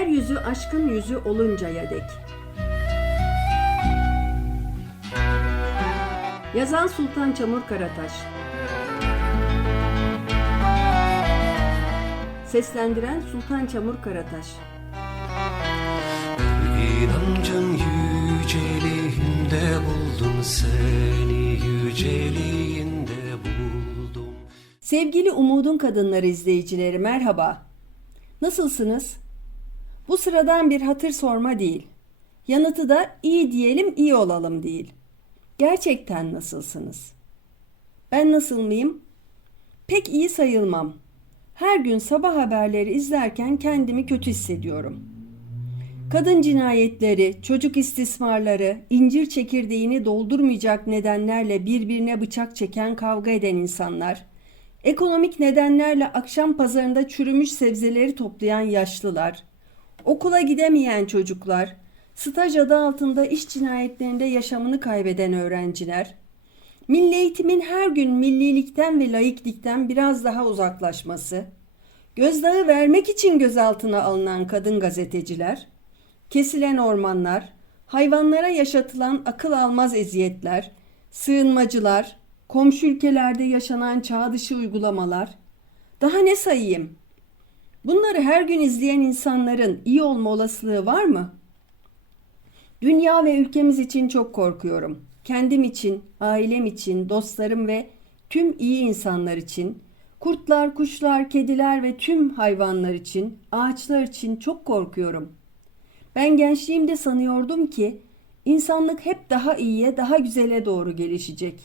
Yeryüzü aşkın yüzü oluncaya dek. Yazan Sultan Çamur Karataş. Seslendiren Sultan Çamur Karataş. İnancın yüceliğinde buldum seni yüceliğinde buldum. Sevgili Umudun Kadınları izleyicileri merhaba. Nasılsınız? Bu sıradan bir hatır sorma değil. Yanıtı da iyi diyelim iyi olalım değil. Gerçekten nasılsınız? Ben nasıl mıyım? Pek iyi sayılmam. Her gün sabah haberleri izlerken kendimi kötü hissediyorum. Kadın cinayetleri, çocuk istismarları, incir çekirdeğini doldurmayacak nedenlerle birbirine bıçak çeken kavga eden insanlar, ekonomik nedenlerle akşam pazarında çürümüş sebzeleri toplayan yaşlılar, okula gidemeyen çocuklar, staj adı altında iş cinayetlerinde yaşamını kaybeden öğrenciler, milli eğitimin her gün millilikten ve laiklikten biraz daha uzaklaşması, gözdağı vermek için gözaltına alınan kadın gazeteciler, kesilen ormanlar, hayvanlara yaşatılan akıl almaz eziyetler, sığınmacılar, komşu ülkelerde yaşanan çağ dışı uygulamalar. Daha ne sayayım? Bunları her gün izleyen insanların iyi olma olasılığı var mı? Dünya ve ülkemiz için çok korkuyorum. Kendim için, ailem için, dostlarım ve tüm iyi insanlar için, kurtlar, kuşlar, kediler ve tüm hayvanlar için, ağaçlar için çok korkuyorum. Ben gençliğimde sanıyordum ki insanlık hep daha iyiye, daha güzele doğru gelişecek.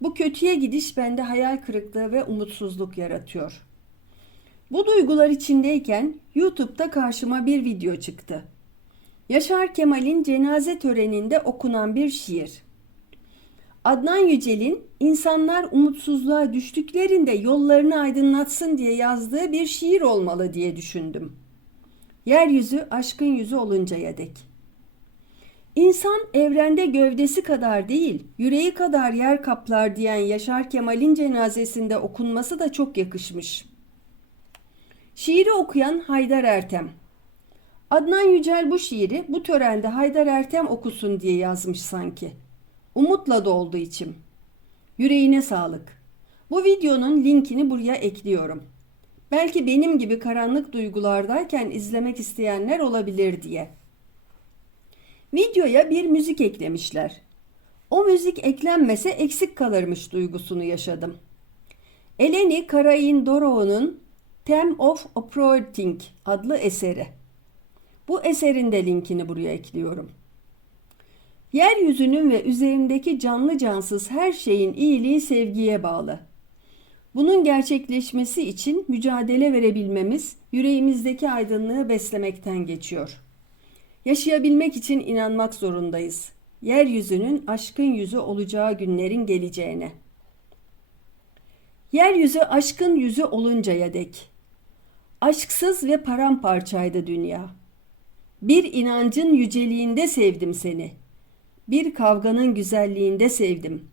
Bu kötüye gidiş bende hayal kırıklığı ve umutsuzluk yaratıyor. Bu duygular içindeyken YouTube'da karşıma bir video çıktı. Yaşar Kemal'in cenaze töreninde okunan bir şiir. Adnan Yücel'in insanlar umutsuzluğa düştüklerinde yollarını aydınlatsın diye yazdığı bir şiir olmalı diye düşündüm. Yeryüzü aşkın yüzü oluncaya dek. İnsan evrende gövdesi kadar değil, yüreği kadar yer kaplar diyen Yaşar Kemal'in cenazesinde okunması da çok yakışmış. Şiiri okuyan Haydar Ertem. Adnan Yücel bu şiiri bu törende Haydar Ertem okusun diye yazmış sanki. Umutla doldu içim. Yüreğine sağlık. Bu videonun linkini buraya ekliyorum. Belki benim gibi karanlık duygulardayken izlemek isteyenler olabilir diye. Videoya bir müzik eklemişler. O müzik eklenmese eksik kalırmış duygusunu yaşadım. Eleni Karain Doroğlu'nun Theme of Operating adlı eseri. Bu eserin de linkini buraya ekliyorum. Yeryüzünün ve üzerindeki canlı cansız her şeyin iyiliği sevgiye bağlı. Bunun gerçekleşmesi için mücadele verebilmemiz yüreğimizdeki aydınlığı beslemekten geçiyor. Yaşayabilmek için inanmak zorundayız. Yeryüzünün aşkın yüzü olacağı günlerin geleceğine. Yeryüzü aşkın yüzü oluncaya dek. Aşksız ve paramparçaydı dünya. Bir inancın yüceliğinde sevdim seni. Bir kavganın güzelliğinde sevdim.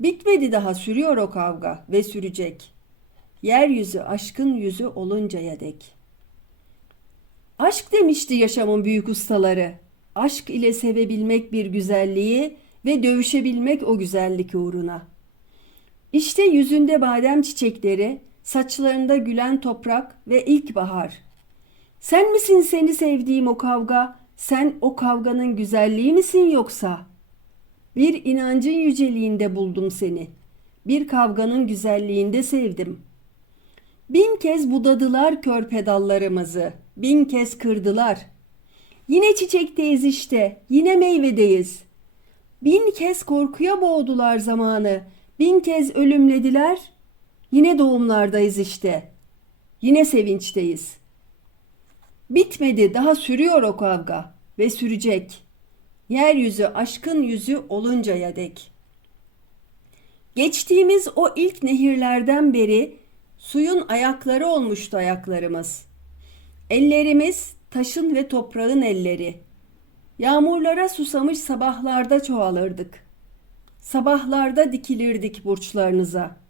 Bitmedi daha sürüyor o kavga ve sürecek. Yeryüzü aşkın yüzü oluncaya dek. Aşk demişti yaşamın büyük ustaları. Aşk ile sevebilmek bir güzelliği ve dövüşebilmek o güzellik uğruna. İşte yüzünde badem çiçekleri, saçlarında gülen toprak ve ilkbahar. Sen misin seni sevdiğim o kavga? Sen o kavganın güzelliği misin yoksa? Bir inancın yüceliğinde buldum seni. Bir kavganın güzelliğinde sevdim. Bin kez budadılar kör pedallarımızı. Bin kez kırdılar. Yine çiçekteyiz işte. Yine meyvedeyiz. Bin kez korkuya boğdular zamanı. Bin kez ölümlediler. Yine doğumlardayız işte. Yine sevinçteyiz. Bitmedi, daha sürüyor o kavga ve sürecek. Yeryüzü aşkın yüzü oluncaya dek. Geçtiğimiz o ilk nehirlerden beri suyun ayakları olmuştu ayaklarımız. Ellerimiz taşın ve toprağın elleri. Yağmurlara susamış sabahlarda çoğalırdık. Sabahlarda dikilirdik burçlarınıza.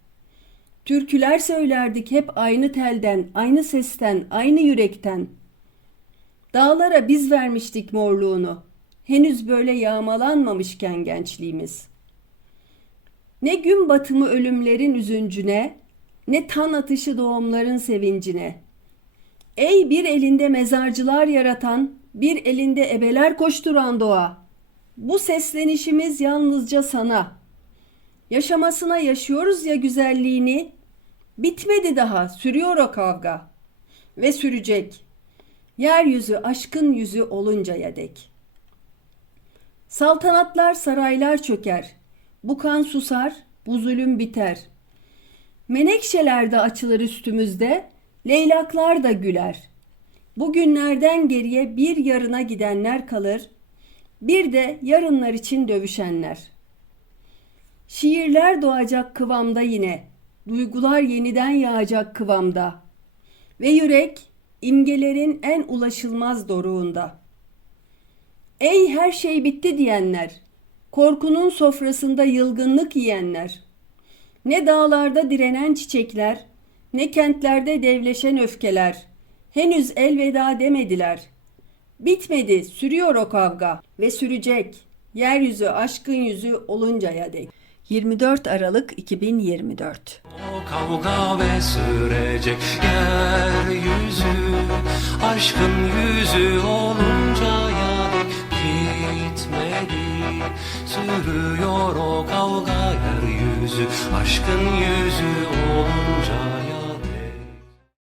Türküler söylerdik hep aynı telden, aynı sesten, aynı yürekten. Dağlara biz vermiştik morluğunu. Henüz böyle yağmalanmamışken gençliğimiz. Ne gün batımı ölümlerin üzüncüne, ne tan atışı doğumların sevincine. Ey bir elinde mezarcılar yaratan, bir elinde ebeler koşturan doğa. Bu seslenişimiz yalnızca sana. Yaşamasına yaşıyoruz ya güzelliğini. Bitmedi daha, sürüyor o kavga. Ve sürecek. Yeryüzü aşkın yüzü oluncaya dek. Saltanatlar saraylar çöker. Bu kan susar, bu zulüm biter. Menekşeler de açılır üstümüzde, leylaklar da güler. Bugünlerden geriye bir yarına gidenler kalır, bir de yarınlar için dövüşenler. Şiirler doğacak kıvamda yine, duygular yeniden yağacak kıvamda ve yürek imgelerin en ulaşılmaz doruğunda. Ey her şey bitti diyenler, korkunun sofrasında yılgınlık yiyenler, ne dağlarda direnen çiçekler, ne kentlerde devleşen öfkeler, henüz elveda demediler. Bitmedi, sürüyor o kavga ve sürecek. Yeryüzü aşkın yüzü oluncaya dek. 24 Aralık 2024 O kavga ve sürecek yeryüzü Aşkın yüzü oluncaya dek bitmedi. Sürüyor o kavga yeryüzü Aşkın yüzü oluncaya